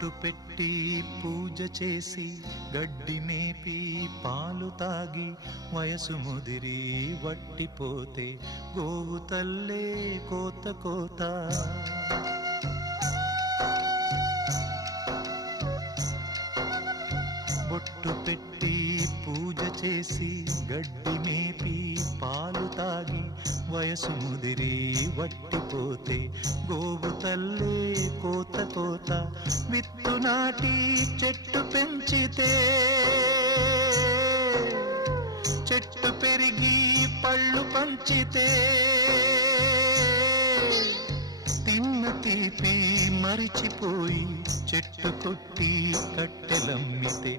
బొట్టు పెట్టి పూజ చేసి గడ్డి మేపి పాలు తాగి వయసు ముదిరి వట్టిపోతే గోవు తల్లే కోత కోత. బొట్టు పెట్టి పూజ చేసి గడ్డి మేపి పాలు తాగి వయసు ముదిరి వట్టిపోతే గోవు తల్లే కోత కోత. విత్తు నాటి చెట్టు పెంచితే చెట్టు పెరిగి పళ్ళు పంచితే తిన్న తీపి మరిచిపోయి చెట్టు కొట్టి కట్టెలమ్మితే